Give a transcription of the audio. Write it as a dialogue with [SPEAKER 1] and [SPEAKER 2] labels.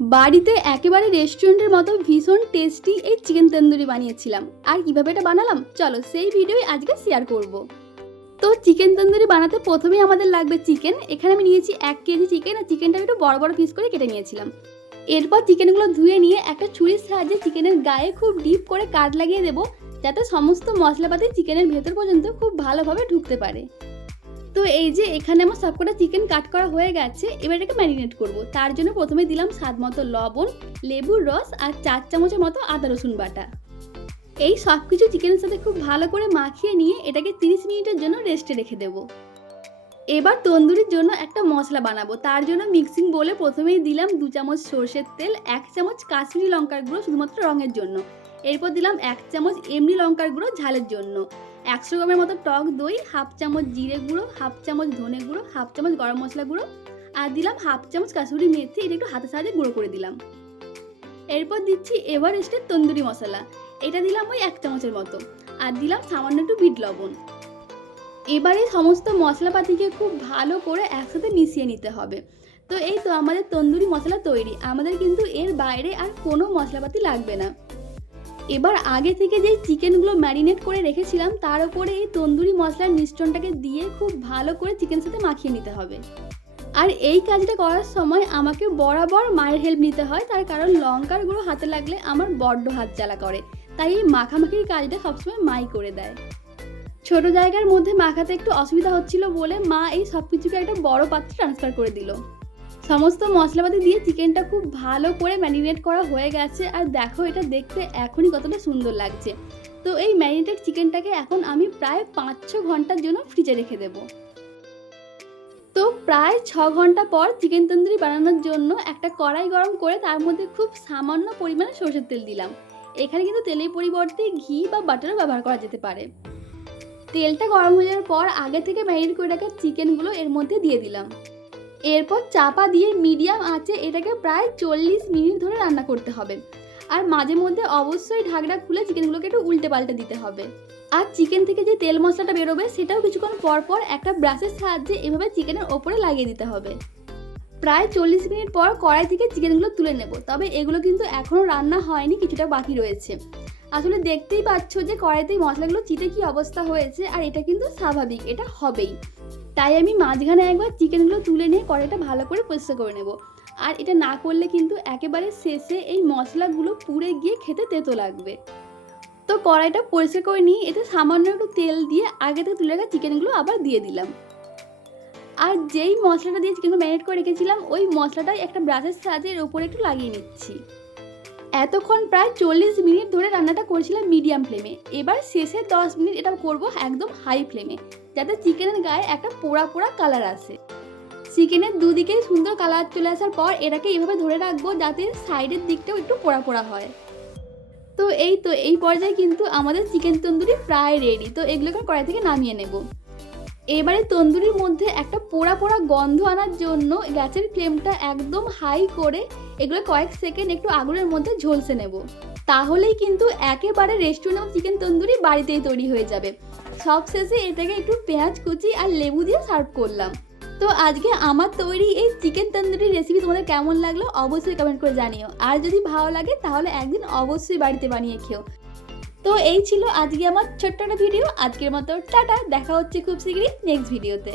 [SPEAKER 1] বাড়িতে একেবারে রেস্টুরেন্টের মতো ভীষণ টেস্টি এই চিকেন তন্দুরি বানিয়েছিলাম। আর কীভাবে এটা বানালাম? চলো সেই ভিডিওই আজকে শেয়ার করব। তো চিকেন তন্দুরি বানাতে প্রথমেই আমাদের লাগবে চিকেন। এখানে আমি নিয়েছি এক কেজি চিকেন আর চিকেনটা একটু বড় বড় পিস করে কেটে নিয়েছিলাম। এরপর চিকেনগুলো ধুয়ে নিয়ে একটা ছুরির সাহায্যে চিকেনের গায়ে খুব ডিপ করে কাট লাগিয়ে দেবো। যাতে সমস্ত মশলাপাতি চিকেনের ভেতর পর্যন্ত খুব ভালোভাবে ঢুকতে পারে। তো এই যে এখানে আমার সবকটা চিকেন কাট করা হয়ে গেছে, এবার এটাকে ম্যারিনেট করব। তার জন্য প্রথমে দিলাম স্বাদ মতো লবণ লেবুর রস আর চার চামচের মতো আদা, রসুন বাটা। এই সব কিছু চিকেনের সাথে খুব ভালো করে মাখিয়ে নিয়ে এটাকে তিরিশ মিনিটের জন্য রেস্টে রেখে দেব। এবার তন্দুরির জন্য একটা মশলা বানাবো। তার জন্য মিক্সিং বলে প্রথমেই দিলাম দু চামচ সর্ষের তেল, এক চামচ কাশ্মীরি লঙ্কার গুঁড়ো শুধুমাত্র রঙের জন্য। এরপর দিলাম এক চামচ এমনি লঙ্কার গুঁড়ো ঝালের জন্য। একশো গ্রামের মতো টক দই, হাফ চামচ জিরে গুঁড়ো, হাফ চামচ ধনে গুঁড়ো, হাফ চামচ গরম মশলা গুঁড়ো, আর দিলাম হাফ চামচ কাসুরি মেথি, এটা একটু হাতের সাহায্যে গুঁড়ো করে দিলাম। এরপর দিচ্ছি এভারেস্টের তন্দুরি মশলা, এটা দিলাম ওই এক চামচের মতো, আর দিলাম সামান্য একটু বিট লবণ। এবারে সমস্ত মশলাপাতিকে খুব ভালো করে একসাথে মিশিয়ে নিতে হবে। তো এই তো আমাদের তন্দুরি মশলা তৈরি, আমাদের কিন্তু এর বাইরে আর কোনো মশলাপাতি লাগবে না। এবার আগে থেকে যেই চিকেনগুলো ম্যারিনেট করে রেখেছিলাম, তার উপরে এই তন্দুরি মশলার মিশ্রণটাকে দিয়ে খুব ভালো করে চিকেন সাথে মাখিয়ে নিতে হবে। আর এই কাজটা করার সময় আমাকে বরাবর মায়ের হেল্প নিতে হয়, তার কারণ লঙ্কার গুঁড়ো হাতে লাগলে আমার বড্ড হাত জ্বালা করে। তাই এই মাখামাখির কাজটা সবসময় মাই করে দেয়। ছোট জায়গার মধ্যে মাখাতে একটু অসুবিধা হচ্ছিল বলে মা এই সব কিছুকে একটা বড় পাত্রে ট্রান্সফার করে দিল। সমস্ত মশলাপাতি দিয়ে চিকেনটা খুব ভালো করে ম্যারিনেট করা হয়ে গেছে আর দেখো এটা দেখতে এখনই কতটা সুন্দর লাগছে। তো এই ম্যারিনেটেড চিকেনটাকে এখন আমি প্রায় পাঁচ ছ ঘণ্টার জন্য ফ্রিজে রেখে দেব। তো প্রায় ছ ঘণ্টা পর চিকেন তন্দুরি বানানোর জন্য একটা কড়াই গরম করে তার মধ্যে খুব সামান্য পরিমাণে সরষের তেল দিলাম। এখানে কিন্তু তেলের পরিবর্তে ঘি বা বাটারও ব্যবহার করা যেতে পারে। তেলটা গরম হয়ে যাওয়ার পর আগে থেকে ম্যারিনেট করে রাখা চিকেনগুলো এর মধ্যে দিয়ে দিলাম। এরপর চাপা দিয়ে মিডিয়াম আঁচে এটাকে প্রায় চল্লিশ মিনিট ধরে রান্না করতে হবে। আর মাঝে মধ্যে অবশ্যই ঢাকনা খুলে চিকেনগুলোকে একটু উল্টে পাল্টে দিতে হবে। আর চিকেন থেকে যে তেল মশলাটা বেরোবে, সেটাও কিছুক্ষণ পর পর একটা ব্রাশের সাহায্যে এভাবে চিকেনের ওপরে লাগিয়ে দিতে হবে। প্রায় চল্লিশ মিনিট পর কড়াই থেকে চিকেনগুলো তুলে নেব, তবে এগুলো কিন্তু এখনও রান্না হয়নি, কিছুটা বাকি রয়েছে। আসলে দেখতেই পাচ্ছ যে কড়াইতে মশলাগুলো চিটে কি অবস্থা হয়েছে, আর এটা কিন্তু স্বাভাবিক, এটা হবেই। তাই আমি মাঝখানে একবার চিকেনগুলো তুলে নিয়ে কড়াইটা ভালো করে পরিষ্কার করে নেব। আর এটা না করলে কিন্তু একেবারে শেষে এই মশলাগুলো পুড়ে গিয়ে খেতে তেতো লাগবে। তো কড়াইটা পরিষ্কার করে নিয়ে এতে সামান্য একটু তেল দিয়ে আগে থেকে তুলে রাখা চিকেনগুলো আবার দিয়ে দিলাম। আর যেই মশলাটা দিয়ে চিকেনগুলো ম্যারিনেট করে রেখেছিলাম, ওই মশলাটাই একটা ব্রাশের সাহায্যে এর উপরে একটু লাগিয়ে নিচ্ছি। এতক্ষণ প্রায় চল্লিশ মিনিট ধরে রান্নাটা করছিলাম মিডিয়াম ফ্লেমে এবার শেষে দশ মিনিট এটা করব একদম হাই ফ্লেমে যাতে চিকেনের গায়ে একটা পোড়া পোড়া কালার আসে। চিকেনের দুদিকে সুন্দর কালার চলে আসার পর এটাকে এভাবে ধরে রাখব যাতে সাইডের দিকটাও একটু পোড়া পোড়া হয়। তো এই তো, এই পর্যায়ে কিন্তু আমাদের চিকেন তন্দুরি প্রায় রেডি তো এগুলোকে কড়াই থেকে নামিয়ে নেব। এবারে তন্দুরির মধ্যে একটা পোড়া পোড়া গন্ধ আনার জন্য গ্যাসের ফ্লেমটা একদম হাই করে এগুলো কয়েক সেকেন্ড একটু আগুনের মধ্যে ঝলসে নেব। তাহলেই কিন্তু একেবারে রেস্টুরেন্ট এবং চিকেন তন্দুরি বাড়িতেই তৈরি হয়ে যাবে। সব শেষে এটাকে একটু পেঁয়াজ কুচি আর লেবু দিয়ে সার্ভ করলাম। তো আজকে আমার তৈরি এই চিকেন তন্দুরির রেসিপি তোমাদের কেমন লাগল অবশ্যই কমেন্ট করে জানিও। আর যদি ভালো লাগে তাহলে একদিন অবশ্যই বাড়িতে বানিয়ে খেও। তো এই ছিল আজকে আমার ছোট্ট একটা ভিডিও আজকের মতো টাটা, দেখা হচ্ছে খুব শীঘ্রই নেক্সট ভিডিওতে